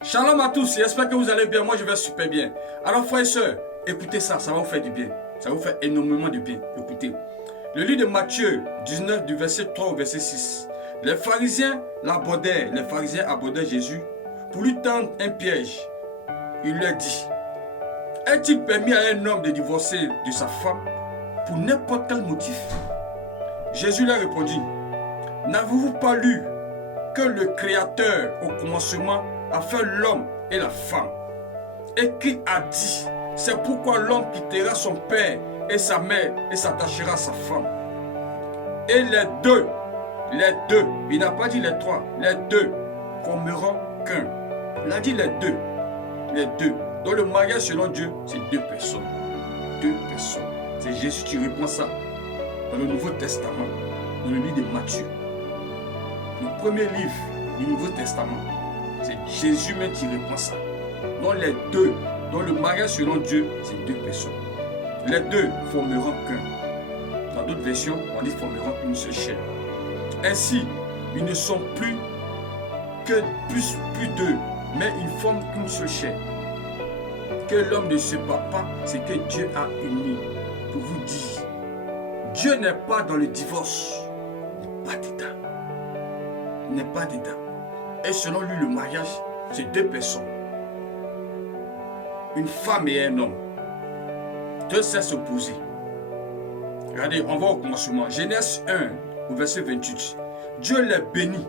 Shalom à tous, j'espère que vous allez bien. Moi, je vais super bien. Alors, frères et sœurs, écoutez ça, ça va vous faire du bien. Ça va vous faire énormément de bien. Écoutez. Le livre de Matthieu 19, du verset 3 au verset 6. Les pharisiens abordaient Jésus pour lui tendre un piège. Il leur dit: est-il permis à un homme de divorcer de sa femme pour n'importe quel motif? Jésus leur répondit: n'avez-vous pas lu que le Créateur au commencement a fait l'homme et la femme, et qu'il a dit: c'est pourquoi l'homme quittera son père et sa mère et s'attachera à sa femme, et les deux, il n'a pas dit les trois, les deux formeront qu'un. Il a dit les deux. Donc le mariage selon Dieu, c'est deux personnes. Deux personnes. C'est Jésus qui répond ça dans le Nouveau Testament, dans le livre de Matthieu. Le premier livre du Nouveau Testament, c'est Jésus même qui répond ça. Donc les deux, dans le mariage selon Dieu, c'est deux personnes. Les deux formeront qu'un. Dans d'autres versions, on dit formeront une seule chair. Ainsi, ils ne sont plus deux, mais ils ne forment qu'une seule chair. Que l'homme ne se sépare pas, c'est que Dieu a uni. Pour vous dire, Dieu n'est pas dans le divorce. Il n'est pas dedans. Et selon lui, le mariage, c'est deux personnes. Une femme et un homme. Deux sexes opposés. Regardez, on va au commencement. Genèse 1, au verset 28. Dieu les bénit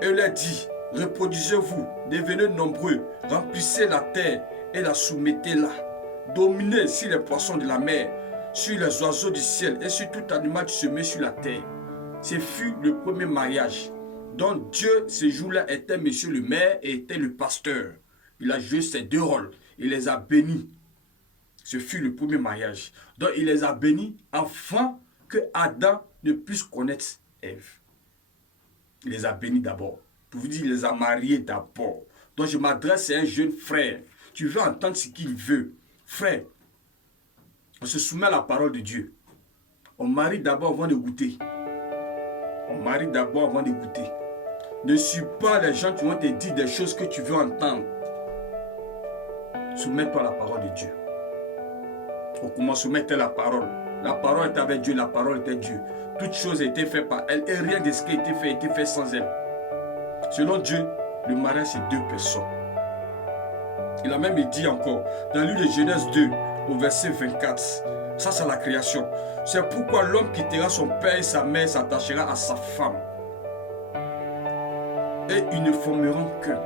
et leur dit: reproduisez-vous, devenez nombreux, remplissez la terre et la soumettez-la. Dominez sur les poissons de la mer, sur les oiseaux du ciel et sur tout animal qui se met sur la terre. Ce fut le premier mariage. Donc Dieu, ce jour-là, était monsieur le maire et était le pasteur. Il a joué ces deux rôles. Il les a bénis. Ce fut le premier mariage. Donc il les a bénis afin que Adam ne puisse connaître Ève. Il les a bénis d'abord. Pour vous dire, il les a mariés d'abord. Donc je m'adresse à un jeune frère. Tu veux entendre ce qu'il veut. Frère, on se soumet à la parole de Dieu. On marie d'abord avant de goûter. On marie d'abord avant de goûter. Ne suis pas les gens qui vont te dire des choses que tu veux entendre. Soumets-toi à la parole de Dieu. Au commencement était la parole. La parole était avec Dieu, la parole était Dieu. Toute chose a été faite par elle et rien de ce qui a été fait sans elle. Selon Dieu, le mariage c'est deux personnes. Il a même dit encore, dans le livre de Genèse 2, au verset 24, ça c'est la création. C'est pourquoi l'homme quittera son père et sa mère, s'attachera à sa femme. Et ils ne formeront qu'un.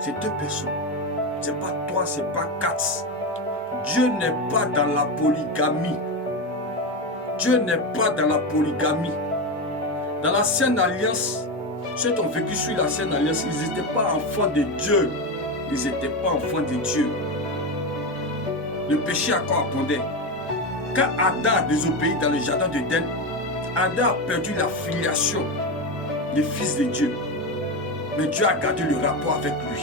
C'est deux personnes. C'est pas trois, c'est pas quatre. Dieu n'est pas dans la polygamie. Dieu n'est pas dans la polygamie. Dans l'ancienne alliance, ceux qui ont vécu sur l'ancienne alliance, ils n'étaient pas enfants de Dieu. Ils n'étaient pas enfants de Dieu. Le péché à quoi abondait? Quand Adam a désobéi dans le jardin d'Éden, Adam a perdu la filiation des fils de Dieu. Mais Dieu a gardé le rapport avec lui.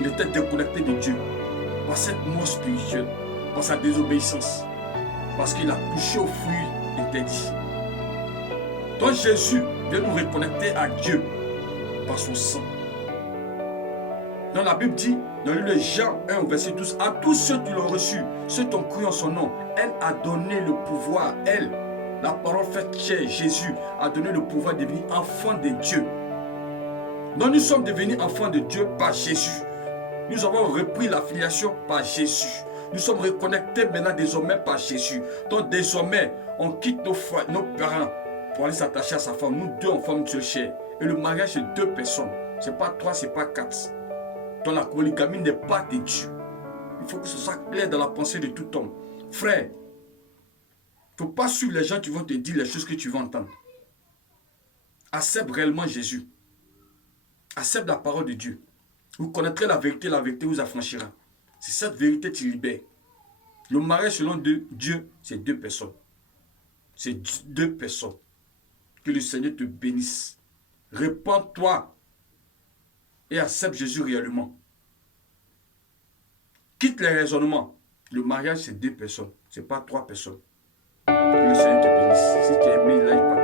Il était déconnecté de Dieu par cette mort spirituelle, par sa désobéissance, parce qu'il a touché au fruit interdit. Donc Jésus vient nous reconnecter à Dieu par son sang. Dans la Bible dit, dans le livre de Jean 1 au verset 12, à tous ceux qui l'ont reçu, ceux qui ont cru en son nom, elle a donné le pouvoir, elle, la parole faite chair, Jésus, a donné le pouvoir de devenir enfant de Dieu. Donc nous sommes devenus enfants de Dieu par Jésus. Nous avons repris la filiation par Jésus. Nous sommes reconnectés maintenant désormais par Jésus. Donc désormais, on quitte nos parents pour aller s'attacher à sa femme. Nous deux, on forme une seule chair. Et le mariage, c'est deux personnes. Ce n'est pas trois, ce n'est pas quatre. Donc la polygamie n'est pas de Dieu. Il faut que ce soit clair dans la pensée de tout homme. Frère, il ne faut pas suivre les gens qui vont te dire les choses que tu veux entendre. Accepte réellement Jésus. Accepte la parole de Dieu. Vous connaîtrez la vérité vous affranchira. C'est cette vérité qui libère. Le mariage selon Dieu, c'est deux personnes. C'est deux personnes. Que le Seigneur te bénisse. Répands-toi et accepte Jésus réellement. Quitte les raisonnements. Le mariage, c'est deux personnes. Ce n'est pas trois personnes. Que le Seigneur te bénisse. Si tu es aimé, like,